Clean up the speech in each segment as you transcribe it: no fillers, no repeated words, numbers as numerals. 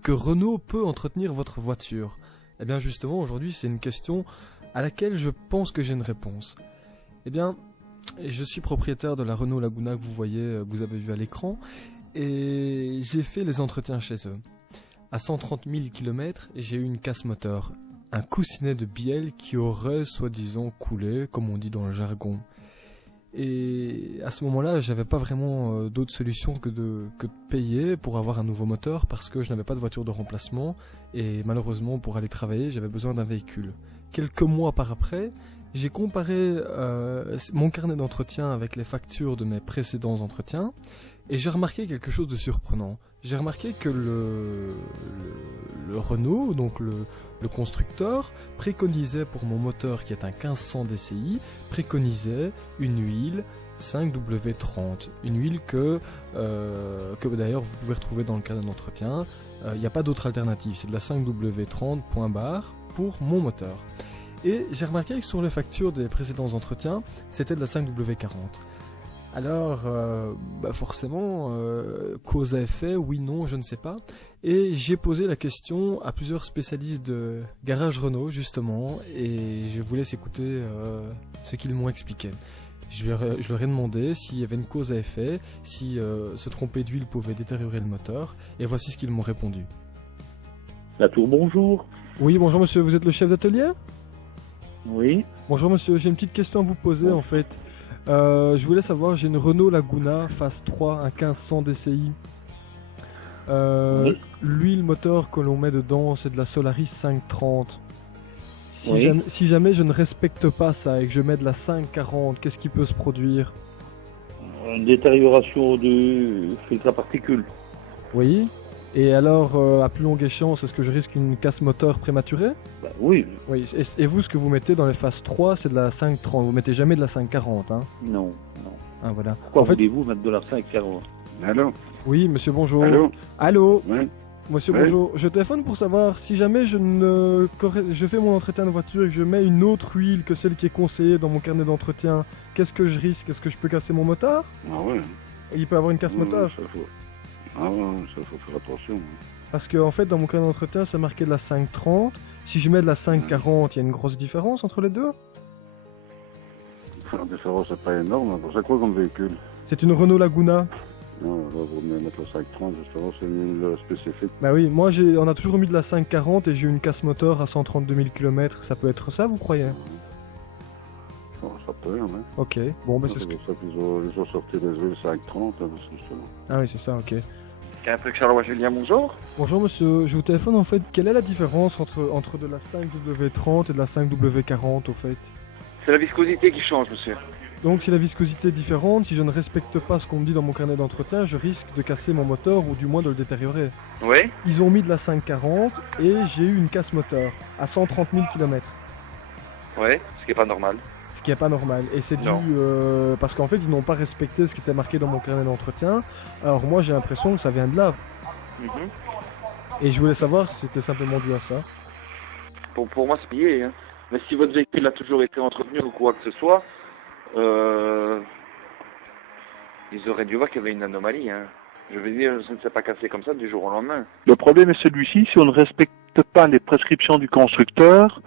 que Renault peut entretenir votre voiture? Eh bien justement, aujourd'hui, c'est une question à laquelle je pense que j'ai une réponse. Eh bien, je suis propriétaire de la Renault Laguna que vous voyez, que vous avez vu à l'écran, et j'ai fait les entretiens chez eux. À 130 000 km, j'ai eu une casse moteur, un coussinet de bielle qui aurait soi-disant coulé, comme on dit dans le jargon. Et à ce moment-là, j'avais pas vraiment d'autre solution que de payer pour avoir un nouveau moteur parce que je n'avais pas de voiture de remplacement et malheureusement pour aller travailler, j'avais besoin d'un véhicule. Quelques mois par après, j'ai comparé mon carnet d'entretien avec les factures de mes précédents entretiens et j'ai remarqué quelque chose de surprenant. J'ai remarqué que le Renault, donc le constructeur, préconisait pour mon moteur qui est un 1500 DCI, préconisait une huile 5W30. Une huile que d'ailleurs vous pouvez retrouver dans le cadre d'un entretien. Il n'y a pas d'autre alternative, c'est de la 5W30 point barre pour mon moteur. Et j'ai remarqué que sur les factures des précédents entretiens, c'était de la 5W40. Alors, forcément, cause à effet, oui, non, je ne sais pas. Et j'ai posé la question à plusieurs spécialistes de garage Renault, justement, et je vous laisse écouter ce qu'ils m'ont expliqué. Je leur ai demandé s'il y avait une cause à effet, si se tromper d'huile pouvait détériorer le moteur, et voici ce qu'ils m'ont répondu. La Tour, bonjour. Oui, bonjour monsieur, vous êtes le chef d'atelier? Oui. Bonjour monsieur, j'ai une petite question à vous poser en fait. Je voulais savoir, j'ai une Renault Laguna phase 3, un 1500 DCI. Oui. L'huile moteur que l'on met dedans, c'est de la Solaris 530. Oui. Si jamais je ne respecte pas ça et que je mets de la 540, qu'est-ce qui peut se produire? Une détérioration du filtre à particules. Oui. Et alors, à plus longue échéance, est-ce que je risque une casse moteur prématurée? Bah, oui. Oui. Et vous, ce que vous mettez dans les phases 3, c'est de la 530. Vous mettez jamais de la 540, hein? Non. Ah, voilà. Pourquoi En fait, voulez-vous mettre de la 540? Allô? oui, monsieur, bonjour. Allô? Allô? Ouais. Monsieur, Oui. bonjour. Je téléphone pour savoir si jamais je fais mon entretien de voiture et que je mets une autre huile que celle qui est conseillée dans mon carnet d'entretien, qu'est-ce que je risque? Est-ce que je peux casser mon moteur? Ah ouais. Il peut avoir une casse moteur. Ça faut... Ah ouais, ça faut faire attention. Parce que en fait, dans mon carnet d'entretien, c'est marqué de la 530. Si je mets de la 540, il y a une grosse différence entre les deux? La différence c'est pas énorme. C'est quoi comme véhicule? C'est une Renault Laguna. Non, là, vous mieux mettre la 530, justement, c'est une spécifique. Bah oui, moi on a toujours mis de la 540 et j'ai eu une casse moteur à 132 000 km. Ça peut être ça, vous croyez? Bon, ça peut, hein. Ok, bon bah c'est C'est pour ça qu'ils ont sorti des huiles 530, justement. Ah oui, c'est ça, ok. Un truc Charleroi Julien, bonjour. Bonjour monsieur, je vous téléphone en fait, quelle est la différence entre de la 5W30 et de la 5W40 au fait? C'est la viscosité qui change, monsieur. Donc si la viscosité est différente, si je ne respecte pas ce qu'on me dit dans mon carnet d'entretien, je risque de casser mon moteur ou du moins de le détériorer. Oui. Ils ont mis de la 540 et j'ai eu une casse moteur à 130 000 km. Oui, ce qui est pas normal. Ce qui n'est pas normal. Et c'est dû Non. parce qu'en fait ils n'ont pas respecté ce qui était marqué dans mon carnet d'entretien. Alors moi j'ai l'impression que ça vient de là. Mhm. Et je voulais savoir si c'était simplement dû à ça. Pour moi, c'est lié. Hein. Mais si votre véhicule a toujours été entretenu ou quoi que ce soit, ils auraient dû voir qu'il y avait une anomalie. Hein. Je veux dire, ça ne s'est pas cassé comme ça du jour au lendemain. Le problème est celui-ci, si on ne respecte pas les prescriptions du constructeur,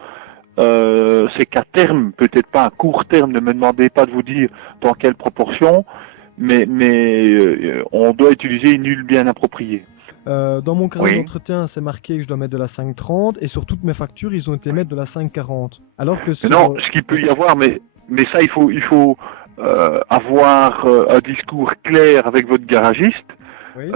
c'est qu'à terme, peut-être pas à court terme, ne me demandez pas de vous dire dans quelle proportion, mais on doit utiliser une huile bien appropriée. Dans mon carnet Oui. d'entretien, c'est marqué que je dois mettre de la 530 et sur toutes mes factures, ils ont été mettre de la 540. Alors que sur... Non, ce qu'il peut y avoir, mais ça, il faut avoir un discours clair avec votre garagiste. Oui.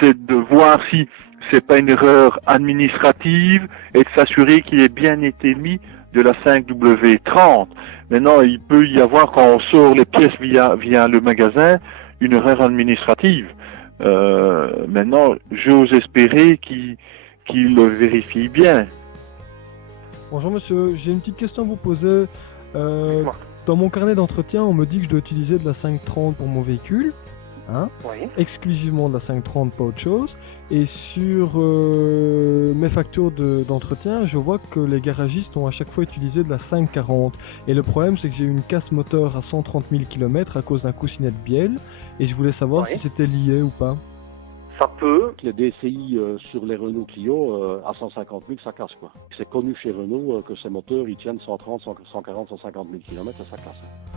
C'est de voir si c'est pas une erreur administrative et de s'assurer qu'il ait bien été mis de la 5W30. Maintenant, il peut y avoir, quand on sort les pièces via le magasin, une erreur administrative. Maintenant, j'ose espérer qu'il le vérifie bien. Bonjour monsieur, j'ai une petite question à vous poser. Dites-moi. Dans mon carnet d'entretien, on me dit que je dois utiliser de la 530 pour mon véhicule. Hein, Oui. exclusivement de la 530, pas autre chose. Et sur mes factures d'entretien, je vois que les garagistes ont à chaque fois utilisé de la 540. Et le problème, c'est que j'ai eu une casse moteur à 130 000 km à cause d'un coussinet de bielle. Et je voulais savoir Oui. si c'était lié ou pas. Ça peut. Les DCI sur les Renault Clio, à 150 000, ça casse quoi. C'est connu chez Renault que ces moteurs, ils tiennent 130, 140, 150 000 km et ça casse.